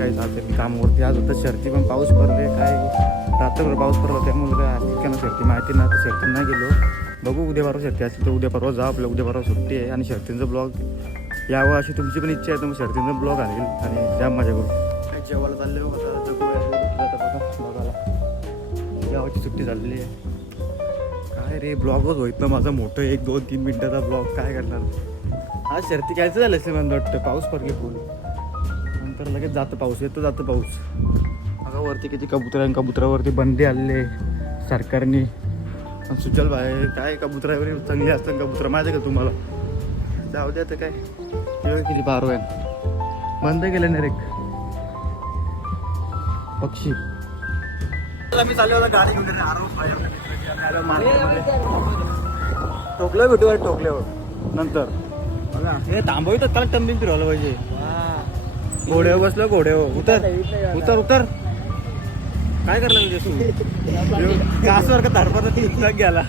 काही चालते मी कामावरती. आज होतं शर्ती पण पाऊस पडले काय? रात्रभर पाऊस पडला त्यामुळे काय आज ठिकाणं शर्ती माहिती नाही तर शर्ती नाही गेलो. बघू उद्या परवा शर्ती असेल तर उद्या परवा जा आपल्या उद्या परवा सुट्टी आहे आणि शर्तींचा ब्लॉग यावं अशी तुमची पण इच्छा आहे तर मग शर्तींचा ब्लॉग आणेल आणि जाम मजा करू काय जेवायला चालले बघा यावाची सुट्टी चाललेली आहे. काय रे ब्लॉगच होईत ना माझा मोठं एक दोन तीन मिनिटाचा ब्लॉग काय करणार? आज शर्ती घ्यायचं झालं असेल मला वाटतं पाऊस पडले फुल तर लगेच जातं पाऊस येतं जातं पाऊस. अगं वरती किती कबुतर आहे कबुतरावरती बंदी आलेले सरकारने. आणि सुजल भाई काय कबुतरावर चांगले असतात कबुतर. माहिती आहे का तुम्हाला? जाऊ द्या तर काय. वेळ किती बारो आहे बंद केलं नाही रे पक्षी. मी चालू होता गाडी घेऊन टोकलं भेटू टोकल्यावर? नंतर. हे थांबवितात त्याला टंबिंग फिरवायला पाहिजे. घोड्यावर बसलं घोड्यावर उतर. उतर उतर. काय करलं म्हणजे तू? कासवर का धाडपात गेला.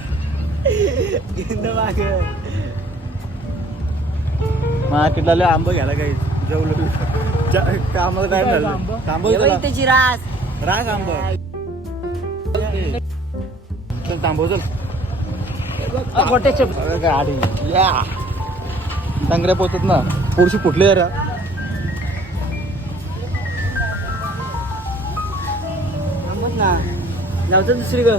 मार्केटला लय आंब घ्यायला काही जेवलं काय झालं. थांबव त्याची रास राग आंब. चल थांबव चल. गाडी. या. डांगऱ्या पोचत ना. पुढची फुटले जरा जाऊचं दुसरी ग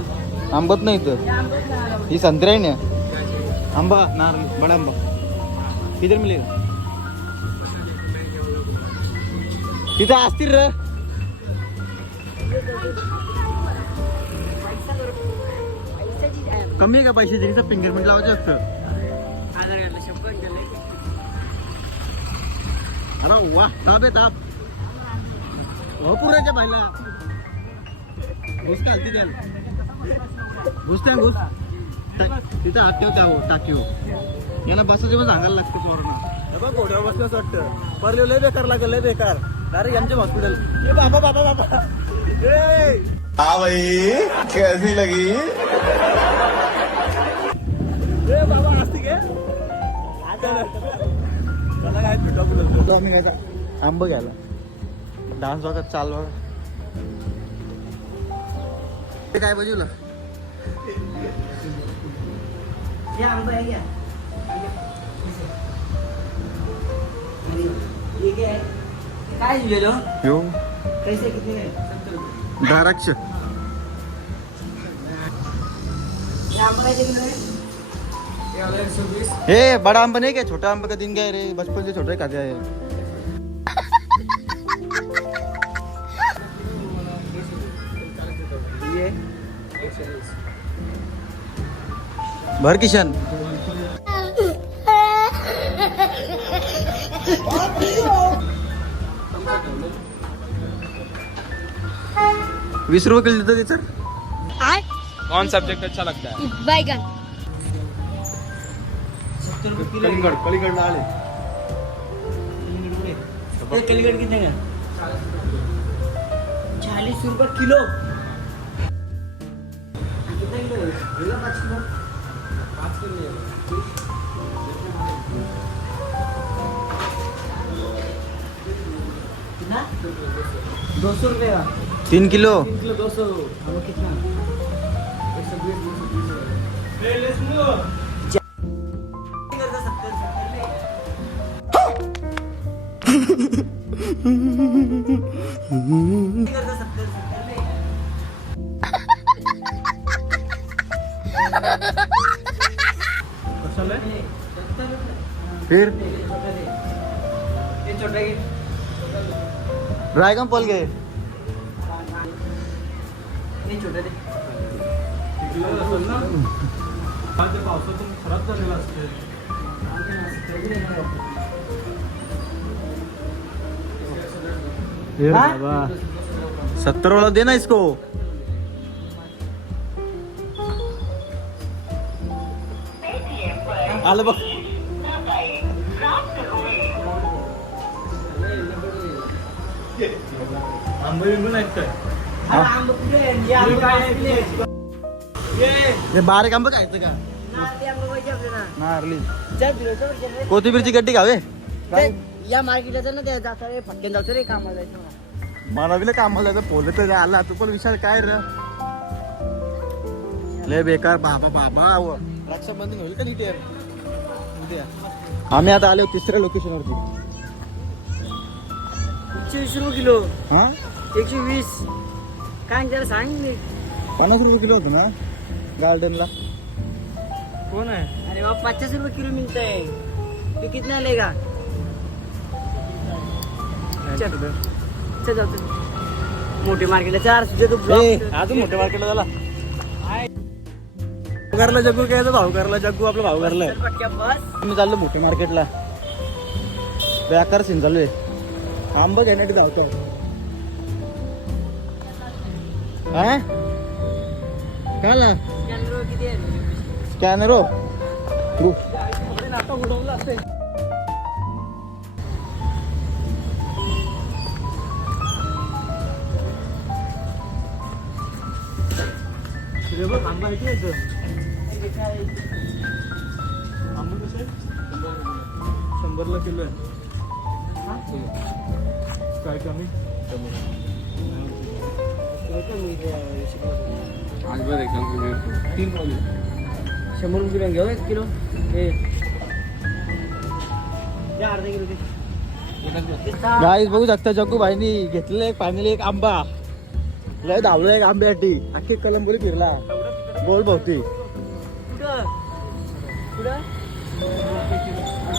आंबत नाही इथं. ही संत्री आहे ना आंबा नारळ बडा आंबा किती मिळेल? तिथं असतील र. कमी आहे का पैसे? तिथं फिंगरप्रिंट लावायचं असतं आधार कार्डला केलंय. अरे वा ताप आहे ताप. हो पुराच्या बायला घुस घालती त्याला घुस त्या घुस. तिथं हात ठेव त्या टाकीव याला बसायचं पण सांगायला लागतं चोरांना बघ घोड्यावर बसल्यास वाटतं परले लय बेकार लागलं लय बेकार. अरे यांचे हॉस्पिटल ए बाबा बाबा बाबा. ए! हाँ भाई कैसी लगी? ए बाबा असते घे. त्याला काय फिटा बोलतो आम्ही काय का आंब घ्यायला. डान्स बघत चाल बघा. काय बाजूला हे आंबा आहे घ्या. आणि हे काय आहे? हे काय दिलेलो यो कैसे किती आहे? द्राक्ष हे आंबा काय दिलेलं आहे? ए बड़ा आंब नहीं क्या छोटा आंब का दिन गए रे बचपन से छोटे खाते आए भर किशन. वीस रुपये किलो देतो ते सर. कौन सब्जेक्ट अच्छा लगता है. बैगन सत्तर रुपये किलो कलिंगड कलिंगड आले. कलिगड किती आहे? चालीस रुपये किलो. दो सौ रुपये का तीन किलो? तीन किलो दो सौ हम कितना एक सौ बीस दो सौ बीस फिर ये छोटा ही। ड्रैगन पल गए? ये छोटा दे। बाबा सत्तर वाला देना इसको। आहे? हे बारीक आंबे खायचं का ते. नारली कोथिंबीरची गड्डी खावे. या मार्केटला ना ते जातं रे फटक्यान जातो रे कामाला जायचं मला. बिले कामाला जायचं पोले तर आला तू पण विचार काय र लय बेकार बाबा बाबा. रक्षाबंधन होईल का तिथे उद्या आम्ही आता आलो तिसऱ्या लोकेशनवरती एकशे वीस रुपये किलो. हा? एकशे वीस. काय त्याला सांग मी. पन्नास रुपये किलो होतं ना? गार्डनला. कोण आहे? अरे बाबा पचास रुपये किलो मिलता है तू कितना लेगा? चल. चल जाऊ चल. मोठे मार्केटला चार तू ब्लॉक अजून मोठ्या मार्केटला झाला करला जग्गू काय भाऊ करला जग्गू आपला भाऊ करला चल पटक्या बस. मी चाललो मोठ्या मार्केटला. बेकार सीन चालू आहे. आंबा घेण्यासाठी धावतो हा? किती आहे स्कॅनर हो. आंबा आंबा कसं आहे शंभरला किलो आहे काय कमी? आज बरं एकदम तीन पावले शंभर रुपये किलो घेऊ एक किलो? हे. अर्धा किलो ते. गाईस बघू शकता जग्गू भाईनी घेतलेलं एक फायनली एक आंबा. लय धावलो एक आंब्यासाठी. अख्खी कलंबोली फिरला. बोल भावती. कुठं? कुठं?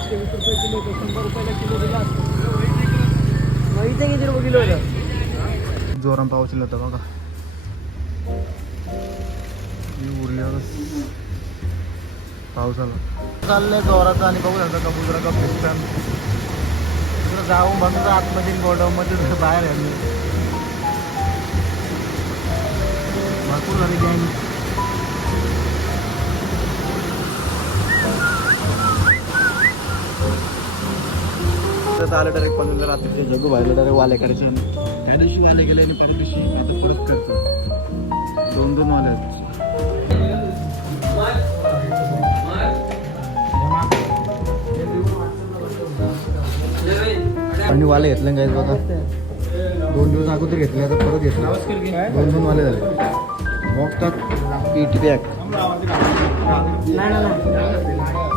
शंभर रुपयाला किलो दिला मग किती रुपये किलो होतं? जोरान पाऊस येईल होता बघा. मी उरल्यावर पाऊस आला. चाललंय जोराचा आणि बघू शकता कबुतरा का पिस्टन तुला जाऊन बघतो आतमध्ये गोडाऊनमध्ये जरा बाहेर आहे भरपूर झाली गॅंग. आलं डायरेक्ट पण रात्रीचे जगू बाहेर डायरेक्ट वाले करायचे त्या दिवशी वाले गेले आणि परत दिवशी आता परत करतो. दोन दोन वाले आहेत. आणि वाले घेतले काय बघा. दोन दिवस अगोदर घेतले आता परत घेतले. दोन दोन वाले झाले. बॉक्स टाक पीटी बॅग नाही.